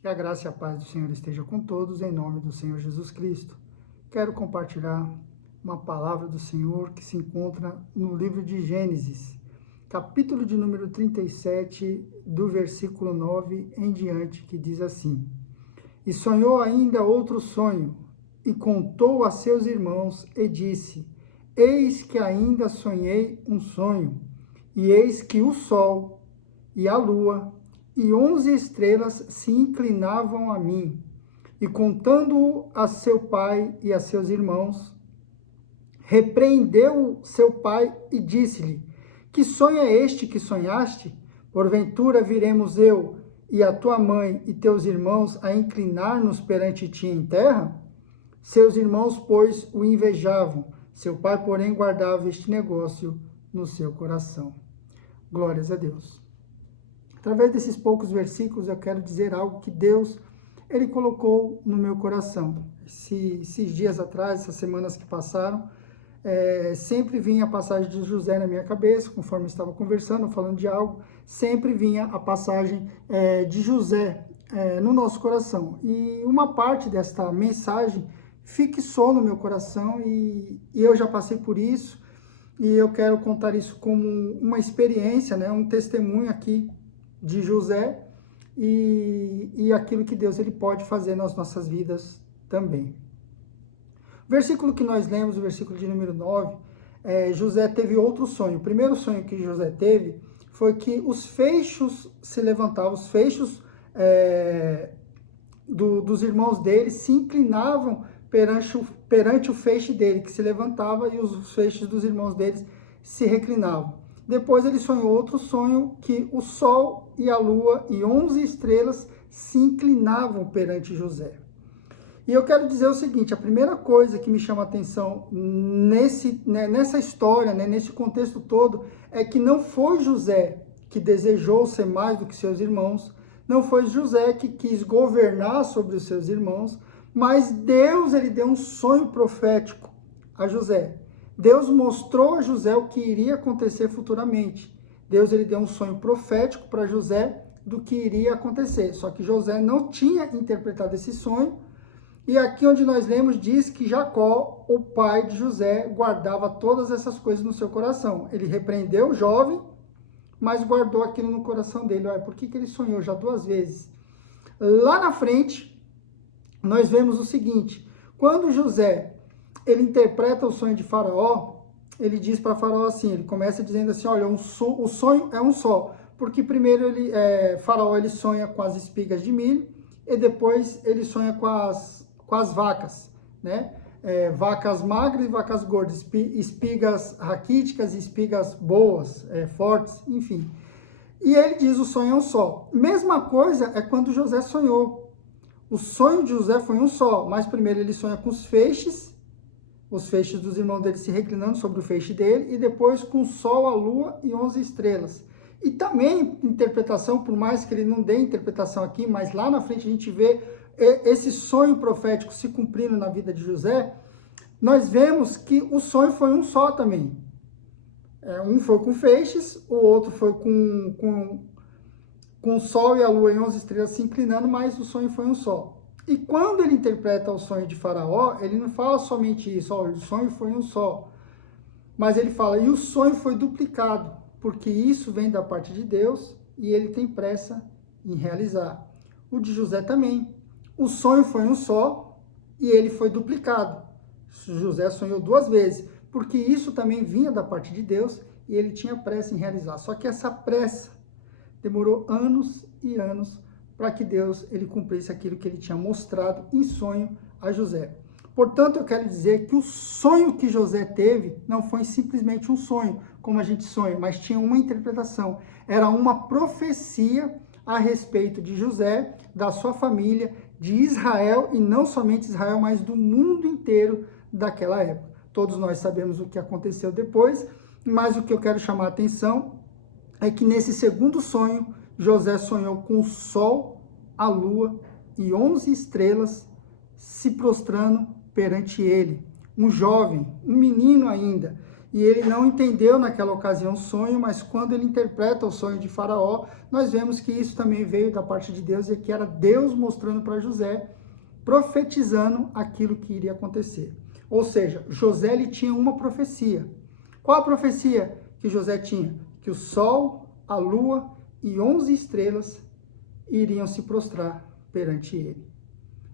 Que a graça e a paz do Senhor esteja com todos, em nome do Senhor Jesus Cristo. Quero compartilhar uma palavra do Senhor que se encontra no livro de Gênesis, capítulo de número 37, do versículo 9 em diante, que diz assim: E sonhou ainda outro sonho, e contou a seus irmãos, e disse: Eis que ainda sonhei um sonho, e eis que o sol e a lua e 11 estrelas se inclinavam a mim. E contando-o a seu pai e a seus irmãos, repreendeu seu pai e disse-lhe: Que sonho é este que sonhaste? Porventura viremos eu e a tua mãe e teus irmãos a inclinar-nos perante ti em terra? Seus irmãos, pois, o invejavam. Seu pai, porém, guardava este negócio no seu coração. Glórias a Deus. Através desses poucos versículos, eu quero dizer algo que Deus, Ele colocou no meu coração. Esses dias atrás, essas semanas que passaram, sempre vinha a passagem de José na minha cabeça, conforme eu estava conversando, falando de algo, sempre vinha a passagem de José no nosso coração. E uma parte desta mensagem fixou no meu coração e eu já passei por isso, e eu quero contar isso como uma experiência, um testemunho aqui de José e aquilo que Deus ele pode fazer nas nossas vidas também. O versículo que nós lemos, o versículo de número 9, José teve outro sonho. O primeiro sonho que José teve foi que os feixes se levantavam, os feixes dos irmãos dele se inclinavam perante o feixe dele, que se levantava, e os feixes dos irmãos deles se reclinavam. Depois ele sonhou outro sonho, que o sol e a lua e 11 estrelas se inclinavam perante José. E eu quero dizer o seguinte: a primeira coisa que me chama a atenção nessa história, nesse contexto todo, é que não foi José que desejou ser mais do que seus irmãos, não foi José que quis governar sobre os seus irmãos, mas Deus ele deu um sonho profético a José. Deus mostrou a José o que iria acontecer futuramente. Deus ele deu um sonho profético para José do que iria acontecer. Só que José não tinha interpretado esse sonho. E aqui onde nós lemos diz que Jacó, o pai de José, guardava todas essas coisas no seu coração. Ele repreendeu o jovem, mas guardou aquilo no coração dele. Olha, por que ele sonhou já 2 vezes? Lá na frente, nós vemos o seguinte: quando José ele interpreta o sonho de Faraó, ele diz para Faraó assim, ele começa dizendo assim: olha, o sonho é um só, porque primeiro Faraó ele sonha com as espigas de milho, e depois ele sonha com as vacas, né? Vacas magras e vacas gordas, espigas raquíticas e espigas boas, fortes, enfim. E ele diz: o sonho é um só. Mesma coisa é quando José sonhou. O sonho de José foi um só, mas primeiro ele sonha com os feixes dos irmãos dele se reclinando sobre o feixe dele, e depois com o sol, a lua e 11 estrelas. E também interpretação, por mais que ele não dê interpretação aqui, mas lá na frente a gente vê esse sonho profético se cumprindo na vida de José, nós vemos que o sonho foi um só também. Um foi com feixes, o outro foi com o sol e a lua e 11 estrelas se inclinando, mas o sonho foi um só. E quando ele interpreta o sonho de Faraó, ele não fala somente isso: olha, o sonho foi um só. Mas ele fala: e o sonho foi duplicado, porque isso vem da parte de Deus e ele tem pressa em realizar. O de José também. O sonho foi um só e ele foi duplicado. José sonhou 2 vezes, porque isso também vinha da parte de Deus e ele tinha pressa em realizar. Só que essa pressa demorou anos e anos para que Deus ele cumprisse aquilo que ele tinha mostrado em sonho a José. Portanto, eu quero dizer que o sonho que José teve não foi simplesmente um sonho, como a gente sonha, mas tinha uma interpretação. Era uma profecia a respeito de José, da sua família, de Israel, e não somente Israel, mas do mundo inteiro daquela época. Todos nós sabemos o que aconteceu depois, mas o que eu quero chamar a atenção é que nesse segundo sonho, José sonhou com o sol, a lua e 11 estrelas se prostrando perante ele. Um jovem, um menino ainda. e ele não entendeu naquela ocasião o sonho, mas quando ele interpreta o sonho de Faraó, nós vemos que isso também veio da parte de Deus, e que era Deus mostrando para José, profetizando aquilo que iria acontecer. Ou seja, José ele tinha uma profecia. Qual a profecia que José tinha? Que o sol, a lua e 11 estrelas iriam se prostrar perante ele.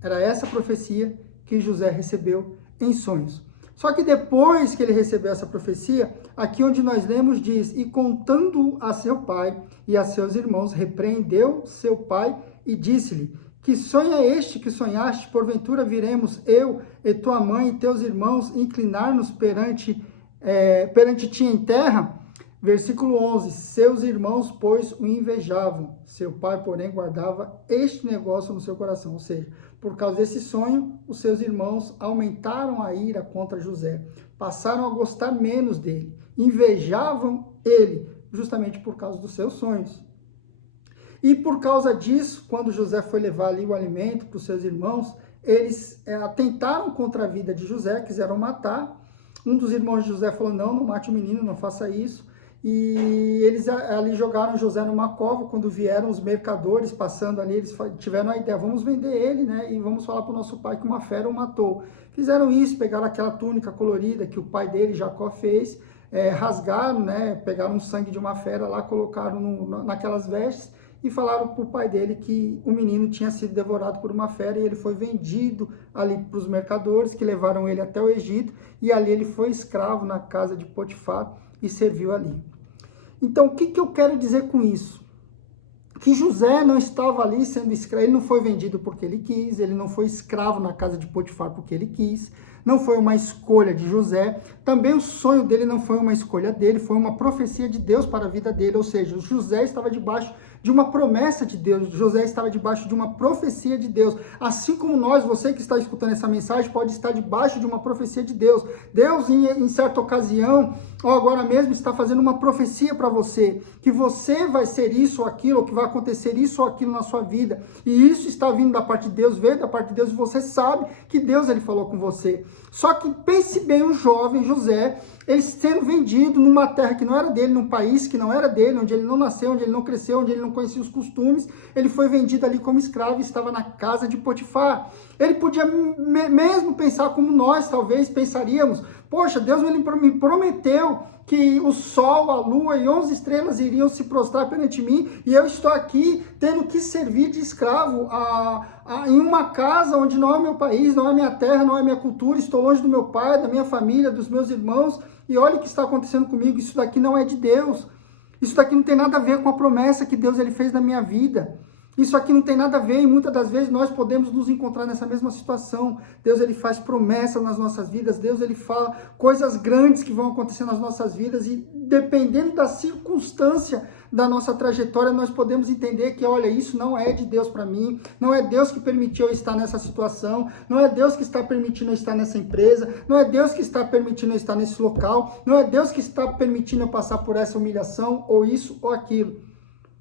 Era essa profecia que José recebeu em sonhos. Só que depois que ele recebeu essa profecia, aqui onde nós lemos diz, e contando a seu pai e a seus irmãos, repreendeu seu pai e disse-lhe, que sonho é este que sonhaste? Porventura viremos eu e tua mãe e teus irmãos inclinar-nos perante ti em terra? Versículo 11, seus irmãos, pois, o invejavam. Seu pai, porém, guardava este negócio no seu coração. Ou seja, por causa desse sonho, os seus irmãos aumentaram a ira contra José. Passaram a gostar menos dele. Invejavam ele, justamente por causa dos seus sonhos. E por causa disso, quando José foi levar ali o alimento para os seus irmãos, eles atentaram contra a vida de José, quiseram matar. Um dos irmãos de José falou, não mate o menino, não faça isso. E eles ali jogaram José numa cova. Quando vieram os mercadores passando ali, eles tiveram a ideia, vamos vender ele, né? E vamos falar para o nosso pai que uma fera o matou. Fizeram isso, pegaram aquela túnica colorida que o pai dele, Jacó, fez, rasgaram, né? Pegaram o sangue de uma fera lá, colocaram naquelas vestes e falaram para o pai dele que o menino tinha sido devorado por uma fera, e ele foi vendido ali para os mercadores, que levaram ele até o Egito, e ali ele foi escravo na casa de Potifar e serviu ali. Então, o que eu quero dizer com isso? Que José não estava ali sendo escravo, ele não foi vendido porque ele quis, ele não foi escravo na casa de Potifar porque ele quis, não foi uma escolha de José, também o sonho dele não foi uma escolha dele, foi uma profecia de Deus para a vida dele, ou seja, José estava debaixo de uma promessa de Deus, José estava debaixo de uma profecia de Deus, assim como nós, você que está escutando essa mensagem, pode estar debaixo de uma profecia de Deus. Deus, em certa ocasião, ou agora mesmo, está fazendo uma profecia para você, que você vai ser isso ou aquilo, ou que vai acontecer isso ou aquilo na sua vida, e isso está vindo da parte de Deus, veio da parte de Deus, e você sabe que Deus ele falou com você. Só que pense bem o jovem José, ele sendo vendido numa terra que não era dele, num país que não era dele, onde ele não nasceu, onde ele não cresceu, onde ele não conhecia os costumes, ele foi vendido ali como escravo e estava na casa de Potifar. Ele podia mesmo pensar como nós talvez pensaríamos, poxa, Deus me prometeu que o sol, a lua e 11 estrelas iriam se prostrar perante mim, e eu estou aqui tendo que servir de escravo em uma casa onde não é meu país, não é minha terra, não é minha cultura, estou longe do meu pai, da minha família, dos meus irmãos, e olha o que está acontecendo comigo, isso daqui não é de Deus, isso daqui não tem nada a ver com a promessa que Deus ele fez na minha vida. Isso aqui não tem nada a ver, e muitas das vezes nós podemos nos encontrar nessa mesma situação. Deus ele faz promessas nas nossas vidas, Deus ele fala coisas grandes que vão acontecer nas nossas vidas, e dependendo da circunstância da nossa trajetória, nós podemos entender que, olha, isso não é de Deus para mim, não é Deus que permitiu eu estar nessa situação, não é Deus que está permitindo eu estar nessa empresa, não é Deus que está permitindo eu estar nesse local, não é Deus que está permitindo eu passar por essa humilhação, ou isso ou aquilo.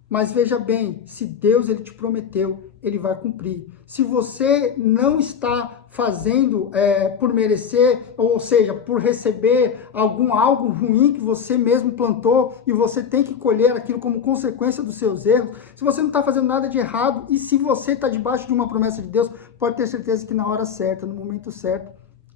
Mas veja bem, se Deus ele te prometeu, ele vai cumprir. Se você não está fazendo por merecer, ou seja, por receber algo ruim que você mesmo plantou, e você tem que colher aquilo como consequência dos seus erros, se você não está fazendo nada de errado, e se você está debaixo de uma promessa de Deus, pode ter certeza que na hora certa, no momento certo,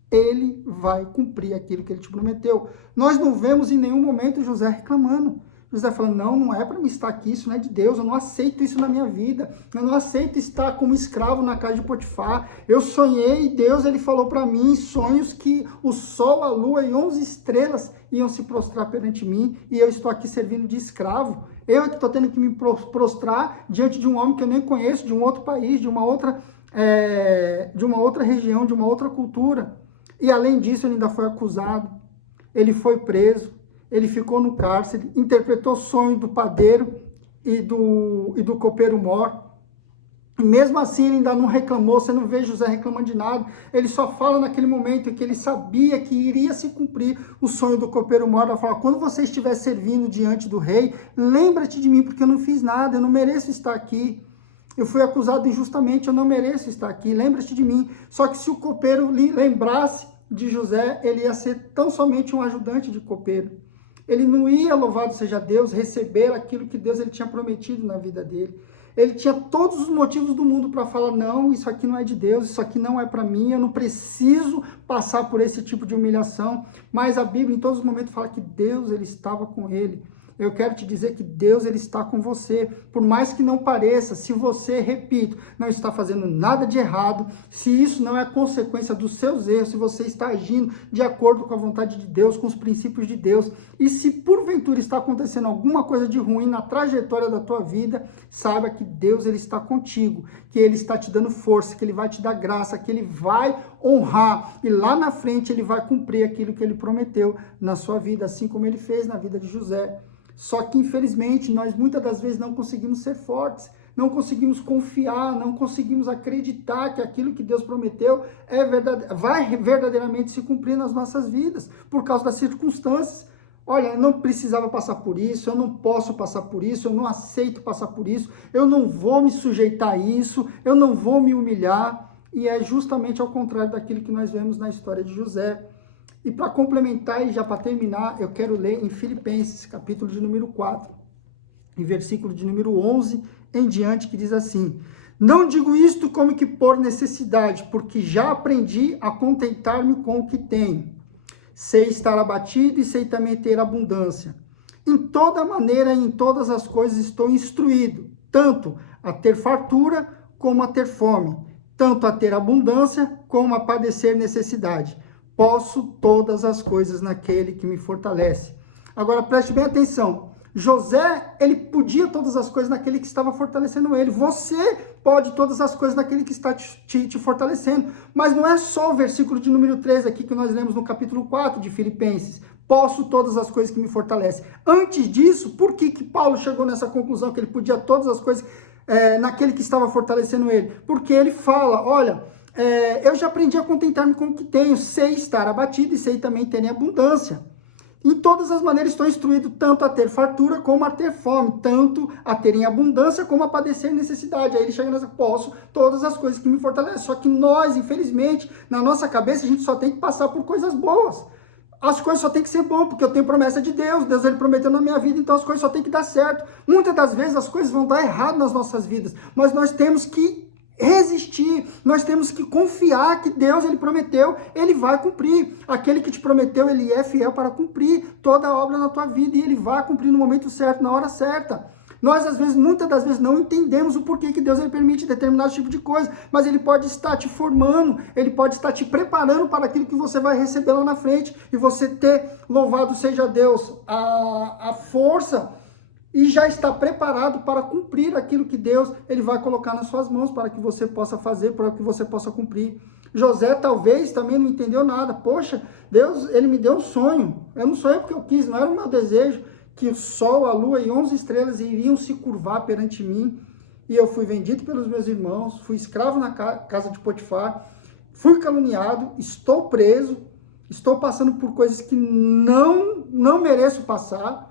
ele vai cumprir aquilo que ele te prometeu. Nós não vemos em nenhum momento José reclamando. José falando, não é para mim estar aqui, isso não é de Deus, eu não aceito isso na minha vida, eu não aceito estar como escravo na casa de Potifar, eu sonhei e Deus ele falou para mim em sonhos que o sol, a lua e 11 estrelas iam se prostrar perante mim, e eu estou aqui servindo de escravo, eu que estou tendo que me prostrar diante de um homem que eu nem conheço, de um outro país, de uma outra região, de uma outra cultura, e além disso ele ainda foi acusado, ele foi preso, ele ficou no cárcere, interpretou o sonho do padeiro e do copeiro-mor. E mesmo assim ele ainda não reclamou, você não vê José reclamando de nada. Ele só fala naquele momento em que ele sabia que iria se cumprir o sonho do copeiro-mor. Ele fala, quando você estiver servindo diante do rei, lembra-te de mim, porque eu não fiz nada, eu não mereço estar aqui. Eu fui acusado injustamente, eu não mereço estar aqui, lembra-te de mim. Só que se o copeiro lembrasse de José, ele ia ser tão somente um ajudante de copeiro. Ele não ia, louvado seja Deus, receber aquilo que Deus ele tinha prometido na vida dele. Ele tinha todos os motivos do mundo para falar, não, isso aqui não é de Deus, isso aqui não é para mim, eu não preciso passar por esse tipo de humilhação. Mas a Bíblia em todos os momentos fala que Deus ele estava com ele. Eu quero te dizer que Deus ele está com você, por mais que não pareça, se você, repito, não está fazendo nada de errado, se isso não é consequência dos seus erros, se você está agindo de acordo com a vontade de Deus, com os princípios de Deus, e se porventura está acontecendo alguma coisa de ruim na trajetória da tua vida, saiba que Deus ele está contigo, que ele está te dando força, que ele vai te dar graça, que ele vai honrar, e lá na frente ele vai cumprir aquilo que ele prometeu na sua vida, assim como ele fez na vida de José. Só que, infelizmente, nós muitas das vezes não conseguimos ser fortes, não conseguimos confiar, não conseguimos acreditar que aquilo que Deus prometeu vai verdadeiramente se cumprir nas nossas vidas, por causa das circunstâncias. Olha, eu não precisava passar por isso, eu não posso passar por isso, eu não aceito passar por isso, eu não vou me sujeitar a isso, eu não vou me humilhar. E é justamente ao contrário daquilo que nós vemos na história de José. E para complementar e já para terminar, eu quero ler em Filipenses, capítulo de número 4, em versículo de número 11 em diante, que diz assim: não digo isto como que por necessidade, porque já aprendi a contentar-me com o que tenho. Sei estar abatido e sei também ter abundância. Em toda maneira e em todas as coisas estou instruído, tanto a ter fartura como a ter fome, tanto a ter abundância como a padecer necessidade. Posso todas as coisas naquele que me fortalece. Agora preste bem atenção. José, ele podia todas as coisas naquele que estava fortalecendo ele. Você pode todas as coisas naquele que está te fortalecendo. Mas não é só o versículo de número 3 aqui que nós lemos no capítulo 4 de Filipenses. Posso todas as coisas que me fortalecem. Antes disso, por que Paulo chegou nessa conclusão que ele podia todas as coisas naquele que estava fortalecendo ele? Porque ele fala, olha... eu já aprendi a contentar-me com o que tenho, sei estar abatido e sei também ter em abundância. Em todas as maneiras estou instruído tanto a ter fartura como a ter fome, tanto a ter em abundância como a padecer necessidade. Aí ele chega nessa, posso todas as coisas que me fortalecem. Só que nós, infelizmente, na nossa cabeça, a gente só tem que passar por coisas boas. As coisas só tem que ser boas, porque eu tenho promessa de Deus, Deus ele prometeu na minha vida, então as coisas só tem que dar certo. Muitas das vezes as coisas vão dar errado nas nossas vidas, mas nós temos que resistir, nós temos que confiar que Deus, ele prometeu, ele vai cumprir. Aquele que te prometeu, ele é fiel para cumprir toda a obra na tua vida e ele vai cumprir no momento certo, na hora certa. Nós, às vezes, muitas das vezes, não entendemos o porquê que Deus ele permite determinado tipo de coisa, mas ele pode estar te formando, ele pode estar te preparando para aquilo que você vai receber lá na frente e você ter, louvado seja Deus, a força e já está preparado para cumprir aquilo que Deus ele vai colocar nas suas mãos para que você possa fazer, para que você possa cumprir. José talvez também não entendeu nada. Poxa, Deus ele me deu um sonho. Eu não sonhei porque eu quis, não era o meu desejo que o sol, a lua e 11 estrelas iriam se curvar perante mim. E eu fui vendido pelos meus irmãos, fui escravo na casa de Potifar, fui caluniado, estou preso, estou passando por coisas que não mereço passar.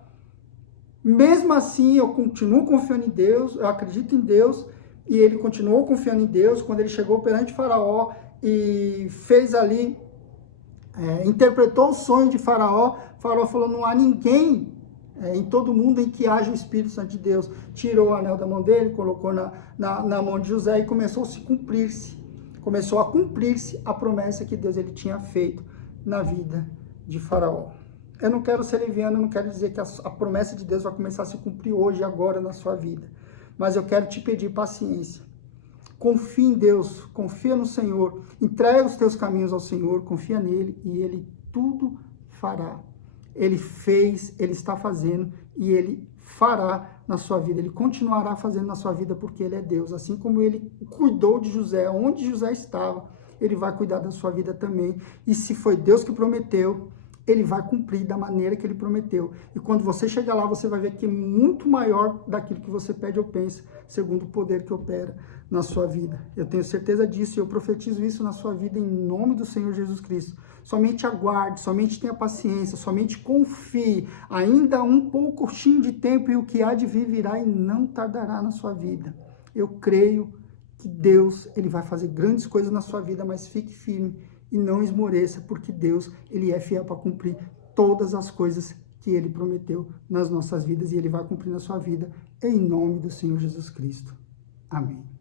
Mesmo assim, eu continuo confiando em Deus, eu acredito em Deus, e ele continuou confiando em Deus. Quando ele chegou perante Faraó e fez ali, interpretou o sonho de Faraó, Faraó falou, não há ninguém em todo mundo em que haja o Espírito Santo de Deus. Tirou o anel da mão dele, colocou na mão de José e começou a cumprir-se a promessa que Deus ele tinha feito na vida de Faraó. Eu não quero ser leviano, eu não quero dizer que a promessa de Deus vai começar a se cumprir hoje e agora na sua vida. Mas eu quero te pedir paciência. Confia em Deus, confia no Senhor, entrega os teus caminhos ao Senhor, confia nele e ele tudo fará. Ele fez, ele está fazendo e ele fará na sua vida. Ele continuará fazendo na sua vida porque ele é Deus. Assim como ele cuidou de José, onde José estava, ele vai cuidar da sua vida também. E se foi Deus que prometeu, ele vai cumprir da maneira que ele prometeu. E quando você chegar lá, você vai ver que é muito maior daquilo que você pede ou pensa, segundo o poder que opera na sua vida. Eu tenho certeza disso e eu profetizo isso na sua vida em nome do Senhor Jesus Cristo. Somente aguarde, somente tenha paciência, somente confie. Ainda um pouquinho de tempo e o que há de vir virá e não tardará na sua vida. Eu creio que Deus ele vai fazer grandes coisas na sua vida, mas fique firme e não esmoreça, porque Deus, ele é fiel para cumprir todas as coisas que ele prometeu nas nossas vidas, e ele vai cumprir na sua vida, em nome do Senhor Jesus Cristo. Amém.